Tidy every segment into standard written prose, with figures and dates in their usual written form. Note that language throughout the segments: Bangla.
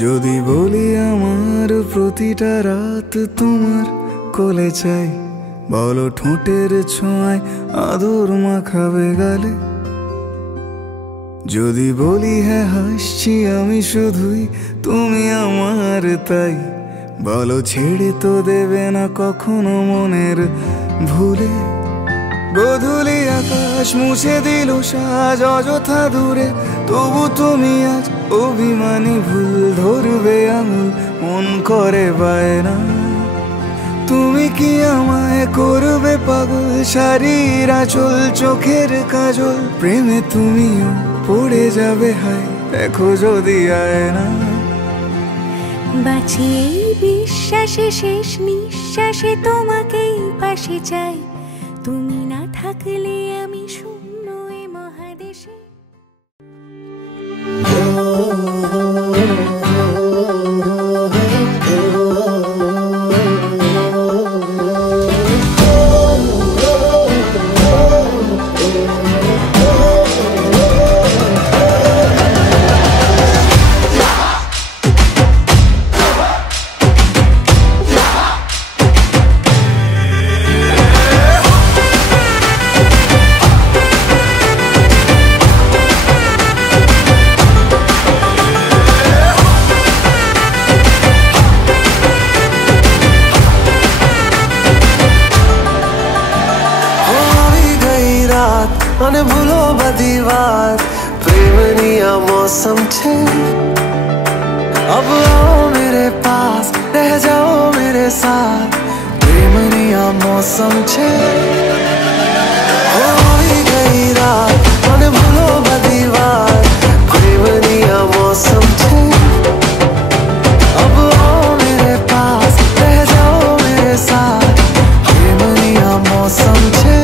যদি বলি আমার প্রতিটা রাত তোমার কোলে চাই, বলো ঠোঁটের ছোঁয়ায় আদর মাখাবে গালে। যদি বলি হ্যাঁ হাসছি আমি শুধুই, তুমি আমার তাই, বলো ছেড়ে তো দেবে না কখনো মনের ভুলে। গোধূলি আকাশ মুছে দিল সাজ অযথা দূরে, তবু তুমি আজ অভিমানী ভুল ধরবে আঙুল, মন করে বায়না। তুমি কি আমায় করবে পাগল, শাড়ির আঁচল চোখের কাজল, প্রেমে তুমিও পড়ে যাবে হায় দেখো যদি আয়না। বাঁচি এই বিশ্বাসে শেষ নিঃশ্বাসে তোমাকেই পাশে চাই, তুমি না থাকলে আমি শূন্য এ মহাদেশে। અને ભૂલો બધી વાત પ્રેમની આ મૌસમ છે। अब आओ मेरे पास रह जाओ मेरे साथ, प्रेमनी आ मौसम छे। होई गई रात અને ભૂલો બધી વાત પ્રેમની આ मौसम छे। अब आओ मेरे पास रह जाओ मेरे साथ, प्रेमनी आ मौसम छे।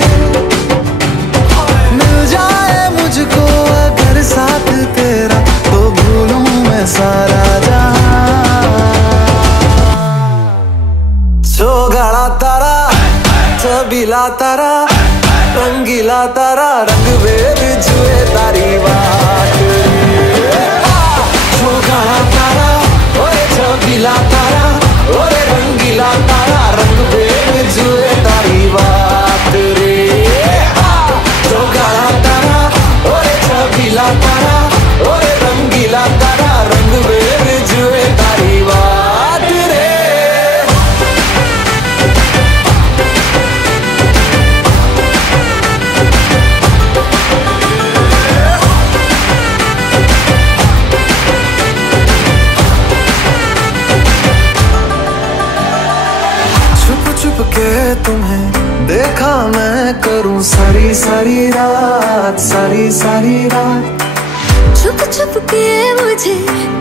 मुझको अगर साथ तेरा तो भूलूं मैं सारा जहां। चौगाड़ा तारा छबीला तारा रंगीला तारा, रंग वेद जुए तारी बात। चौगाड़ा तारा ओरे छबीला तारा ओरे रंगीला तारा, रंग वेद जुए तारी बात रे। चौगाड़ा तारा ओरे छबीला तारा ओरे रंगीला तारा, रंग वेद जुए तारी बात रे। छुप छुप के तुम्हें देखा मैं करूं सारी सारी रात, सारी सारी रात। छुप छुप के मुझे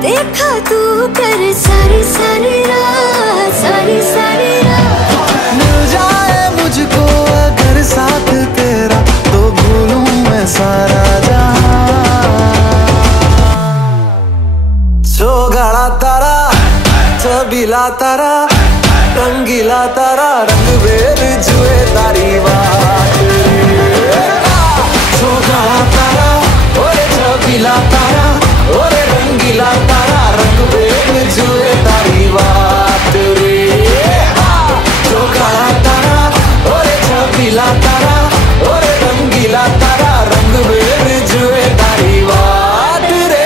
देखा तू कर सारी सारी रात, सारी सारी रात। मिल जाए मुझको अगर साथ तेरा तो भूलूं मैं सारा जहां। चौगाड़ा तारा छबीला तारा रंगीला तारा, रंग वेद जुए तारी बात। चौगाड़ा तारा ओरे छबीला तारा ओरे रंगीला तारा, रंग वेद जुए तारी बात रे। चौगाड़ा तारा ओरे छबीला तारा ओरे रंगीला तारा, रंग वेद जुए तारी बात रे।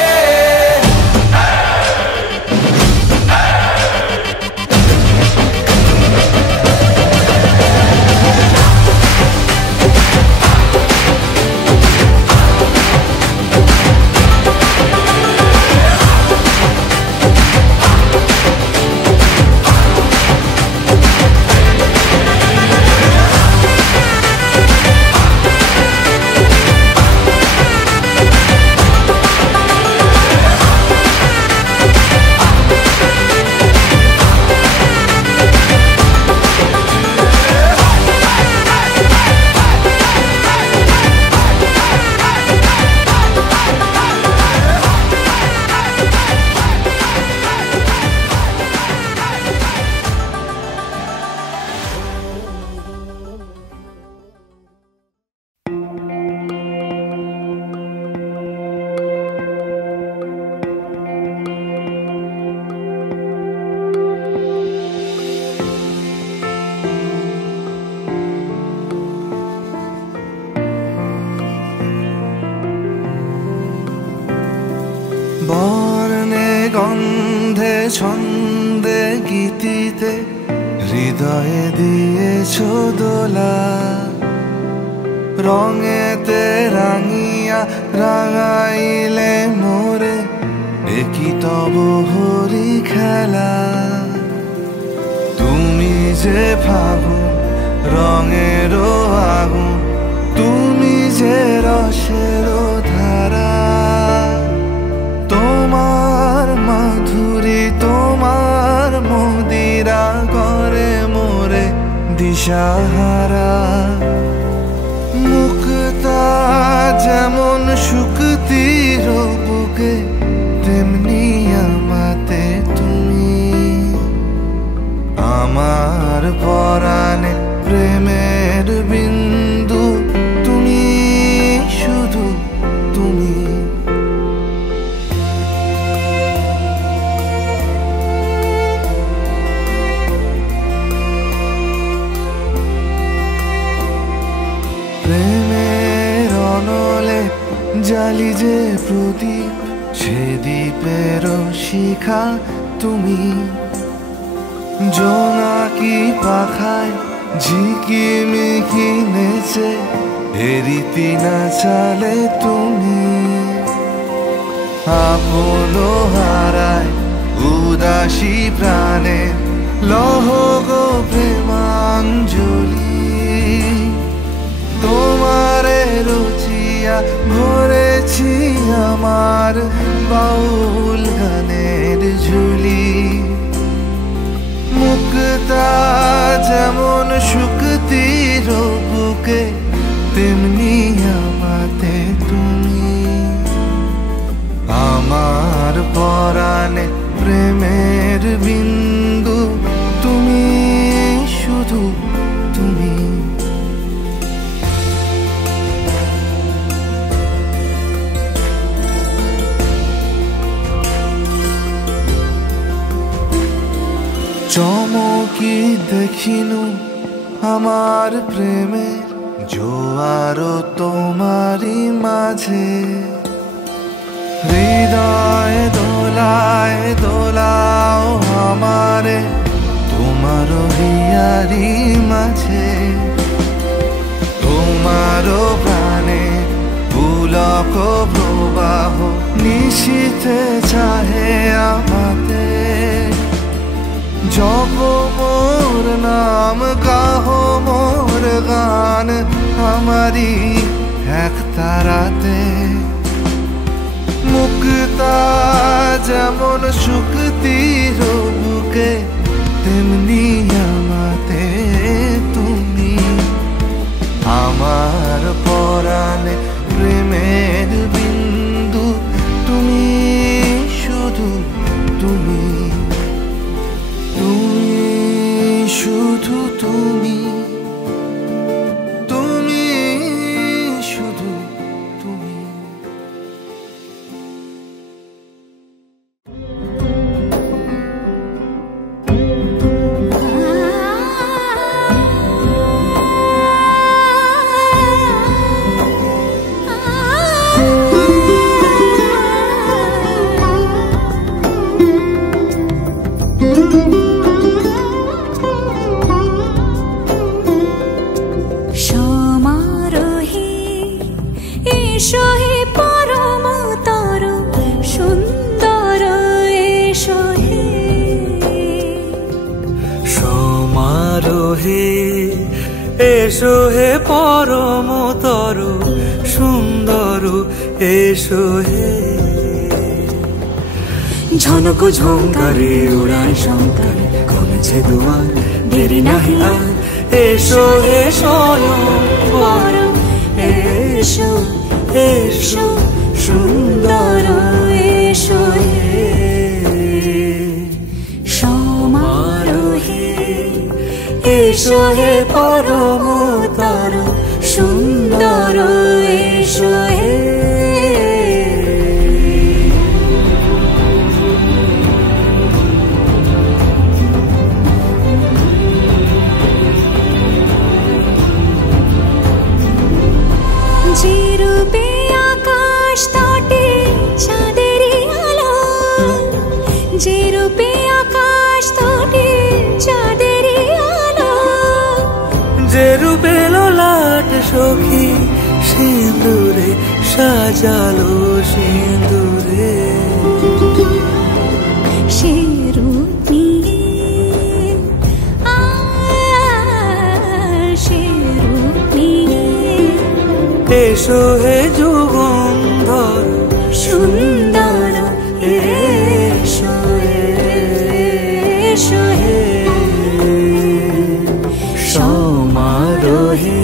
বর্ণে গন্ধে ছন্দে গীতিতে হৃদয়ে দিয়েছ দোলা, রঙেতে রাঙিয়া রাঙাইলে মোরে একই তব হরি খেলা। তুমি যে ফাগুন রঙেরও আগুন, তুমি যে রসেরও ধারা, তোমার মাধুরী তোমার মদিরা করে মোরে দিশাহারা। মুক্তা যেমন শুকতির বুকে, তেমনি আমাতে তুমি। আমার পরাণে প্রেমের বিন্দু, তুমি শুধু তুমি। প্রেমের অনলে জালি যে প্রদীপ, সে দ্বীপের শিখা তুমি। জোনাকি পাখায় ঝিকিমিকি নেচে হেরিতি না চালে তুমি। আপন হারায় উদাসী প্রাণে লহ গো প্রেমাঞ্জলি। তোমারে রুচিয়া ভরেছি আমার বাউল গানের ঝুলি। মুক্তা যেমন শুকতির বুকে, তেমনি আমাতে তুমি। আমার পরাণে প্রেমের বিন্দু, তুমি শুধু তুমি। চমকি দেখিনু আমার প্রেমের জোয়ার তোমারই মাঝে। হৃদয় দোলায় দোলাও আমারে তোমার হিয়ারি মাঝে। তোমার প্রাণে পুলক প্রবাহ নিশীথে চাহে আমাতে। জপ মোর নাম গাহো মোর গান আমারি এক তারাতে। মুক্তা যেমন শুকতির বুকে, তেমনি আমাতে তুমি। আমার পরাণে প্রেমের বিন্দু, তুমি শুধু তুমি। তুমি শুধু তুমি, তুমি শুধু তুমি। এসো হে পরমতর সুন্দর, এসো হে। ঝনক ঝঙ্কারে উড়ায় শঙ্কারে, কমেছে দুয়ার দেরি নাহি আর। এসো হে স্বয়ং পরম, এসো এসো সুন্দর, এসো হে। সমারোহে এসো হে পরমতর সুন্দর, এসো হে। যে রূপে আকাশ তটে চাঁদেরই আলো যে রূপে আকাশ তটে চাঁদেরই আলো, যে রূপে ললাট সখী সিঁদুরে সাজালো সিঁদুরে, সে রূপ নিয়ে সে রূপ নিয়ে এসো হে যুগন্ধর সুন্দর এসো এসো হে সমারোহে,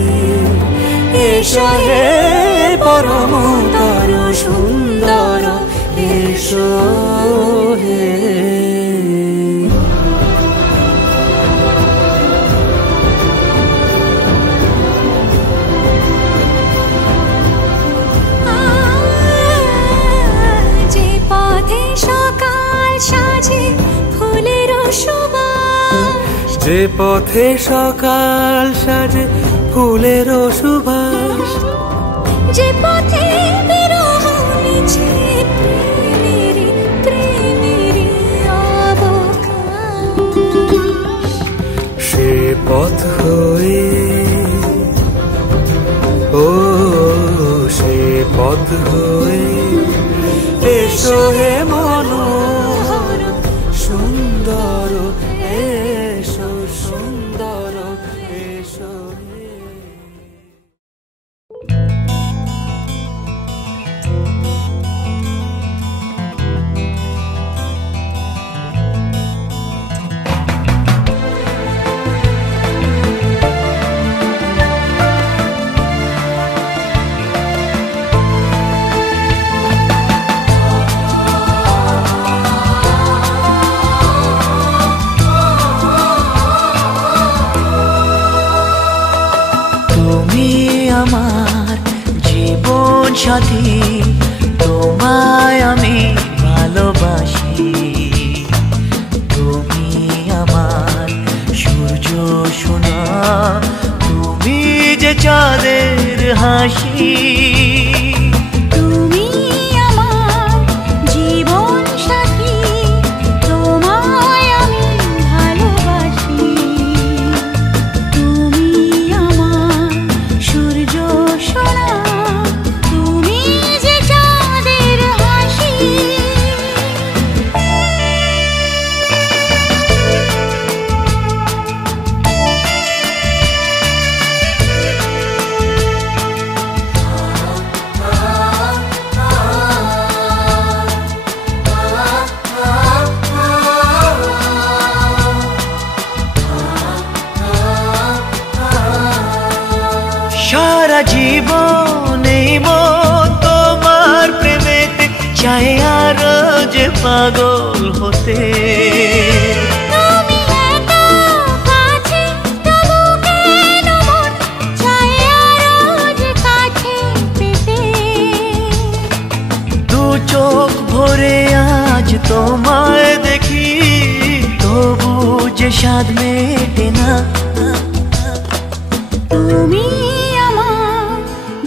এসো হে পরমতর সুন্দর এসো হে। যে পথে সকাল সাজে ফুলের সুবাস, যে পথে সকাল সাজে ফুলের সুবাস, যে পথে বিরহ মিছে প্রেমেরই প্রেমেরই অবকাশ, সে পথ হয়ে ও সে পথ হয়ে এসো হে মনোহর সুন্দর এসো সুন্দর এসো হে। আমার জীবন সাথী, তোমায় আমি ভালোবাসি। তুমি আমার সূর্য সোনা, তুমি যে চাঁদের হাসি। তুমি আমার জীবন সাথী, তোমায় আমি ভালোবাসি। তুমি আমার সূর্য সোনা, তুমি যে চাঁদের হাসি। সারা জীবন এই মন তোমার প্রেমেতে চাই আরো যে পাগল হতে। তুমি এত কাছে তবু কেন মন চাই আরো যে কাছে পেতে। দু চোখ ভরে আজ তোমায় দেখি, তবু যে স্বাদ মেটে না। তুমি আমার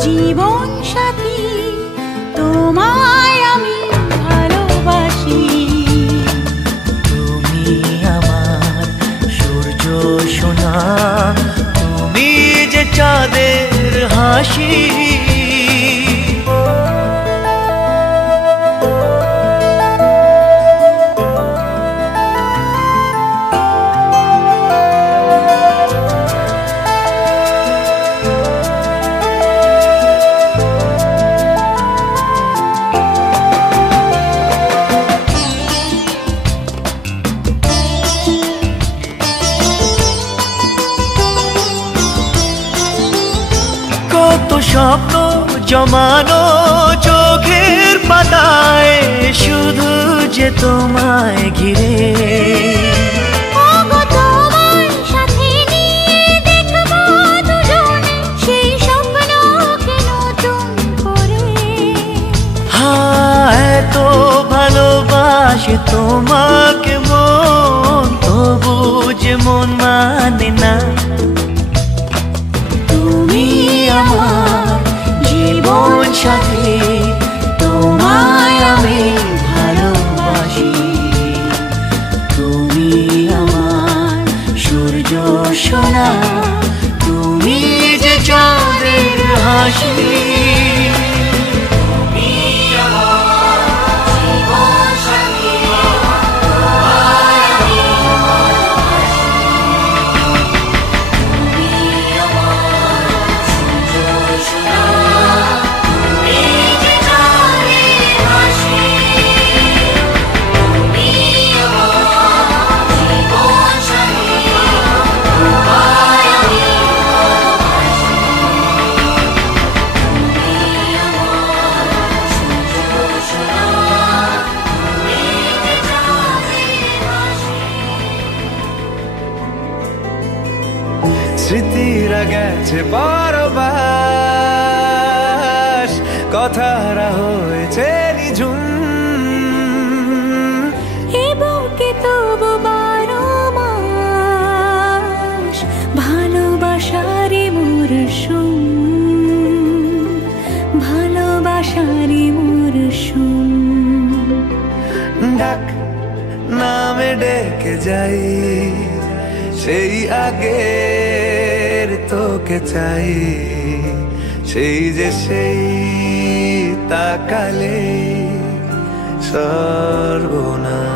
জীবন সাথী, তোমায় আমি ভালোবাসি। তুমি আমার সূর্য সোনা, তুমি যে চাঁদের হাসি। কত স্বপ্ন জমানো চোখের পাতায়, শুধু যে তোমায় ঘিরে। ওগো তোমার সাথে নিয়ে দেখব দুজনে সেই স্বপ্নকে নতুন করে। হায় এত ভালোবাসে তোমাকে মন, তবু যে মন মানে না। তুমি আমার জীবন সাথী, তোমায় আমি ভালোবাসি। হাসি। স্মৃতিরা গেছে পরবাস, কথারা হয়েছে নিঝুম। এ বুকে তবু 12 মাস ভালোবাসারে মরশুম, ভালোবাসারে মরশুম। ডাক নামে ডেকে যাই, সেই আগের তোকে চাই, সেই যে সেই তাকালে সর্বনাশ।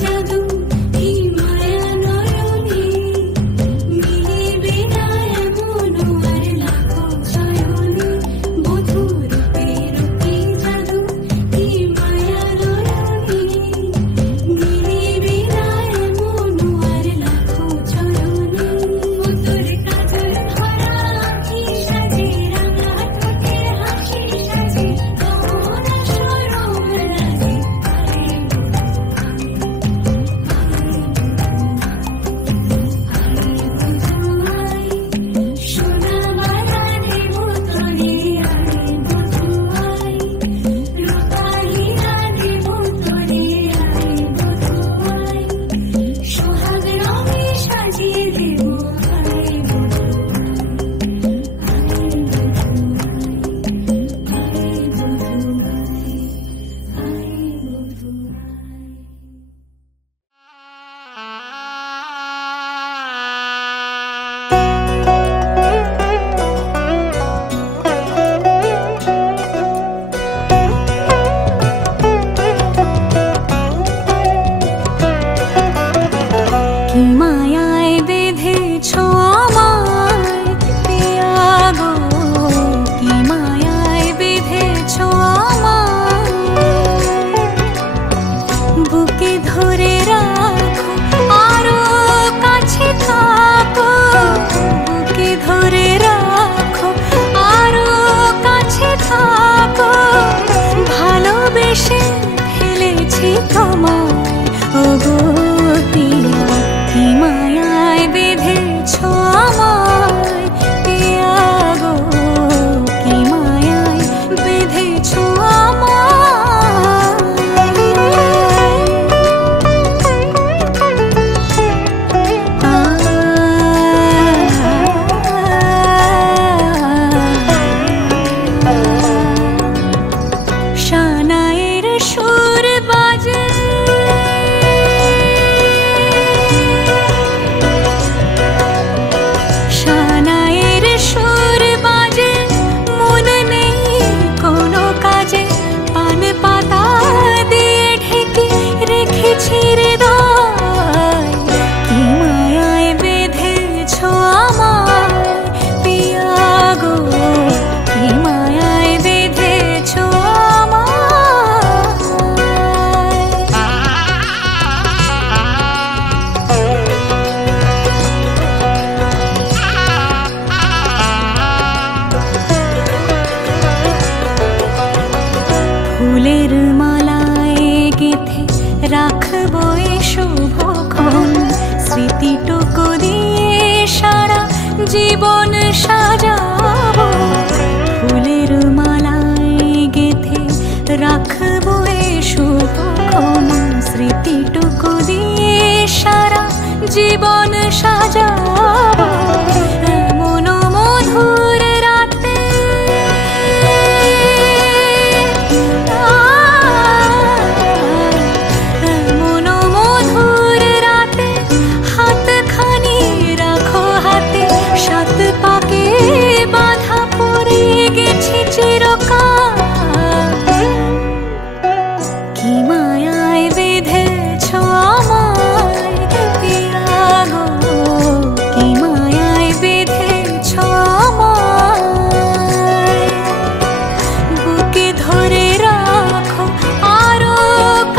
জাদু জীবন সাজাবো, ফুলের মালায় গেথে রাখবো এ শুভক্ষণ, স্মৃতিটুকু দিয়ে সারা জীবন সাজাবো। এমন মধুর রাতে এমন মধুর রাতে হাতখানি রাখো হাতে, সাত পাকে বাঁধা পড়ে গেছি চিরকাল। কি মায়ায় বেঁধেছ আমায় পিয়া গো, কি মায়ায় বেঁধেছ আমায়। বুকে ধরে রাখো আরো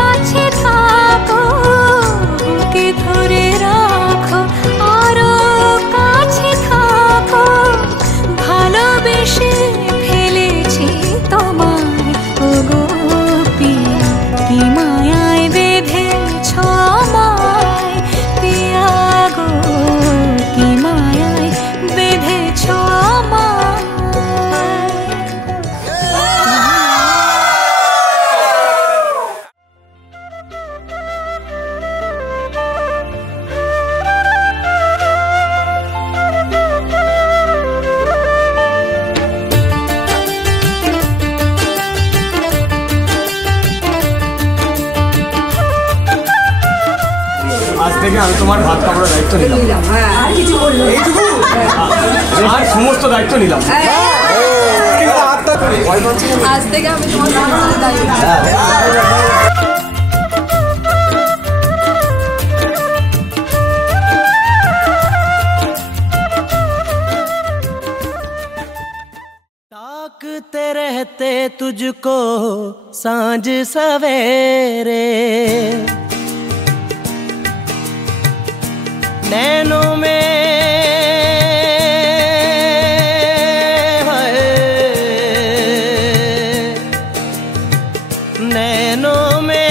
কাছে থাকো, বুকে ধরে রাখো আরো কাছে থাকো। ভালোবেসে ফেলেছি তোমায় ওগো পিয়া, কি মায়ায় বেঁধেছ আমায় পিয়া গো, কি মায়ায় বেঁধেছ আমায়। আজ থেকে আমি তোমার ভাত কাপড়ের দায়িত্ব নিলাম, এইটুকু আর সমস্ত দায়িত্ব নিলাম। আজ থেকে আমি তোমার সংসারের দায়িত্ব। ताकते रहते तुझको सांझ सवेरे, नैनों में है, नैनों में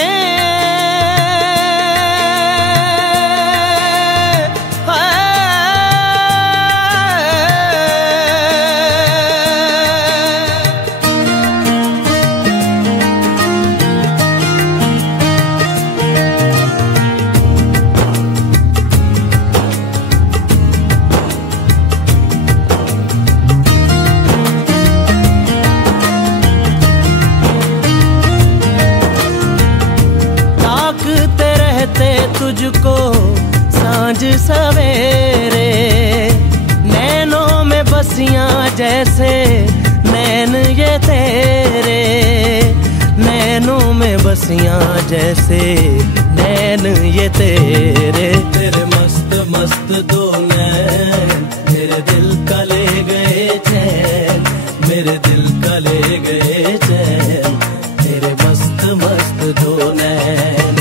तुझको सांझ सवेरे, नैनों में बसियां जैसे नैन ये तेरे, नैनों में बसियां जैसे नैन ये तेरे। तेरे मस्त मस्त दो नैन मेरे दिल का ले गए चैन, मेरे दिल का ले गए चैन, तेरे मस्त मस्त दो नैन।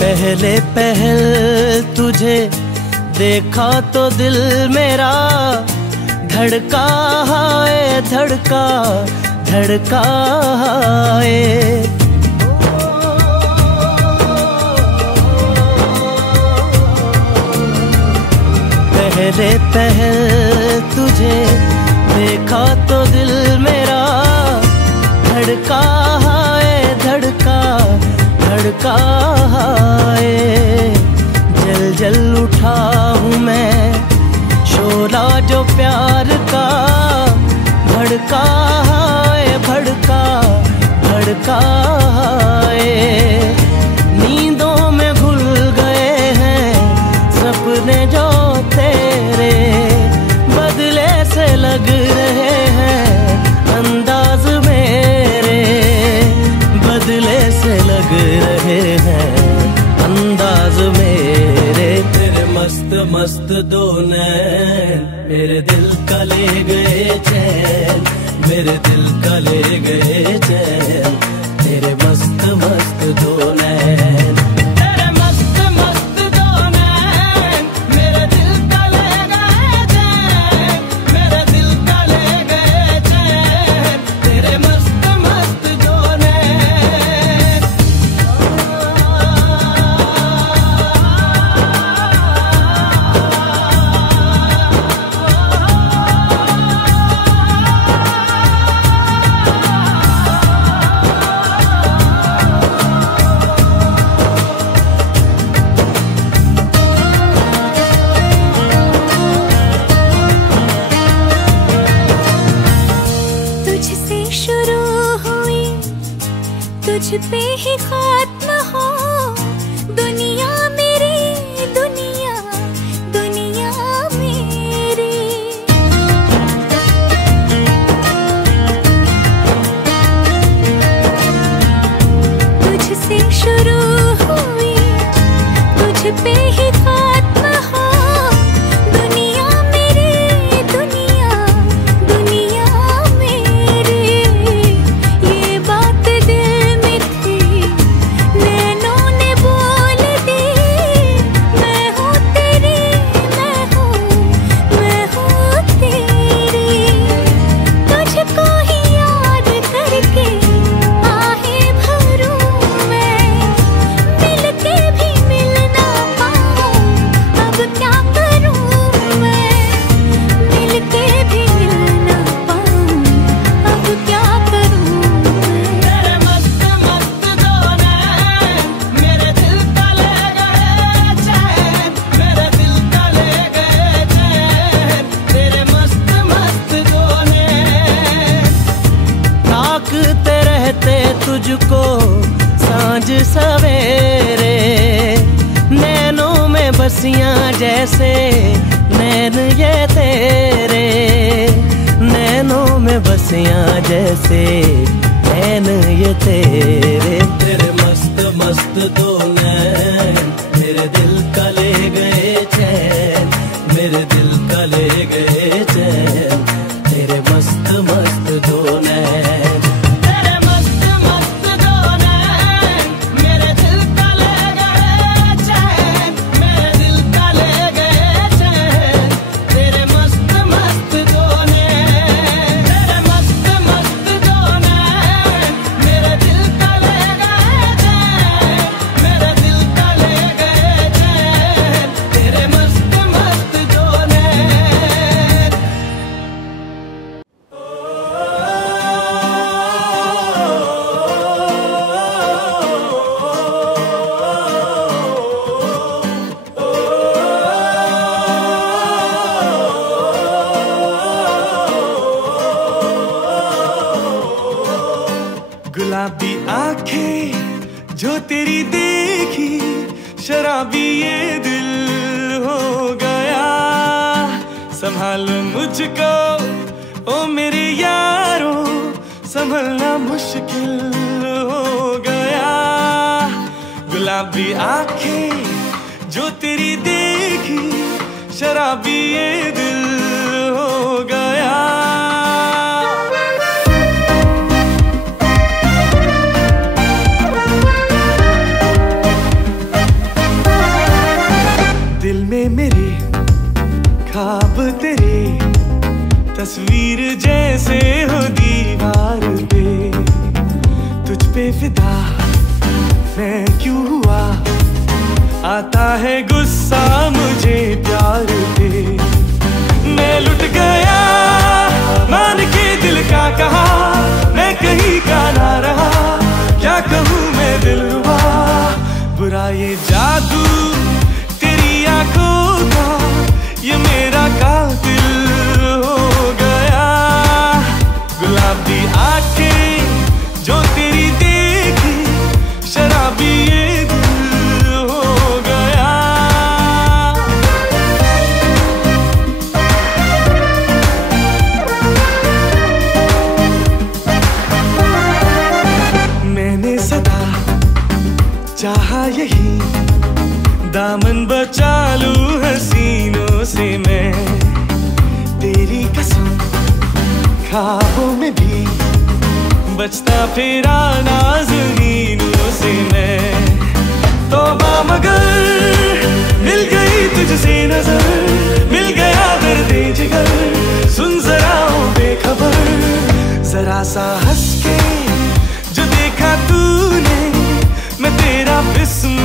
पहले पहल तुझे देखा तो दिल मेरा धड़का है, धड़का धड़का है। पहले पहल तुझे देखा तो दिल मेरा धड़का है, धड़का धड़का है। जल जल उठा हूँ मैं शोला जो प्यार का, भड़का है, भड़का भड़का है। नींदों में घुल गए हैं सपने जो तेरे, बदले से लग रहे हैं अंदाज मेरे, बदले से लग रहे हैं अंदाज मेरे। तेरे मस्त मस्त दो नैन मेरे दिल का ले गए चैन, मेरे दिल का ले गए चैन तेरे मस्त मस्त दो नैन तेरे मस्त मस्त दो नैन मेरे दिल का ले गए चैन मेरे दिल का ले गए चैन तेरे मस्त मस्त दो नैन तुझ पे ही खत्म हो दुनिया मेरी दुनिया दुनिया मेरी तुझसे शुरू हुई तुझ पे ही खत्म हो दुनिया मेरी दुनिया दुनिया मेरी ये बात नैनों ने बोल दी मैं हूँ तेरी मैं हूँ तेरी तुझको ही याद करके आहे भरूं मैं मिल के भी मिल ना पाऊँ अब क्या करूँ मैं मिल के भी मिल ना पाऊँ अब क्या करूँ तेरे मस्त मस्त दो नैन मेरे दिल का ले गए चैन मेरे दिल का ले गए चैन तेरे मस्त मस्त दो नैन ताकते रहते तुझको सांझ सवेरे नैनों में बसियां जैसे नैन ये तेरे नैनों में बसियां जैसे नैन ये तेरे तेरे मस्त मस्त दो नैन मेरे दिल का ले गए चैन मेरे दिल का ले गए चैन तेरे मस्त मस्त दो नैन तेरे मस्त मस्त दो नैन मेरे दिल का ले गए चैन मेरे दिल का ले गए चैन तेरे मस्त मस्त दो नैन तेरे मस्त मस्त दो नैन मेरे दिल का ले गए चैन मेरे दिल का ले गए चैन तेरे मस्त मस्त दो नैन गुलाबी आंखें जो तेरी देखी शराबी ये दिल हो गया संभालो मुझको ओ मेरे यारो संभलना मुश्किल हो गया गुलाबी आंखें जो तेरी देखी शराबी ये दिल हो गया दिल में मेरे ख्वाब तेरे तस्वीर जैसे हो दीवार पे तुझ पे फिदा मैं क्यों हुआ आता है गुस्सा मुझे प्यार पे मैं लुट गया मान के दिल का कहा मैं कहीं का ना रहा क्या कहूँ मैं दिल रुबा बुरा ये जादू तेरी आंखों का ये मेरा कातिल हो गया गुलाबी आंखें जो तेरी देखी शराबी ये दिल हो गया मैंने सदा चाहा यही दामन बचा लूं हसीनों से मैं तेरी कसम ख्वाबों में भी बचता फिरा नाज़नीनों से मैं। तो मगर मिल गई तुझसे नजर, मिल गया दर्दे जिगर, सुन जरा ओ बेखबर, जरा सा हंस के जो देखा तूने, मैं तेरा बिस्म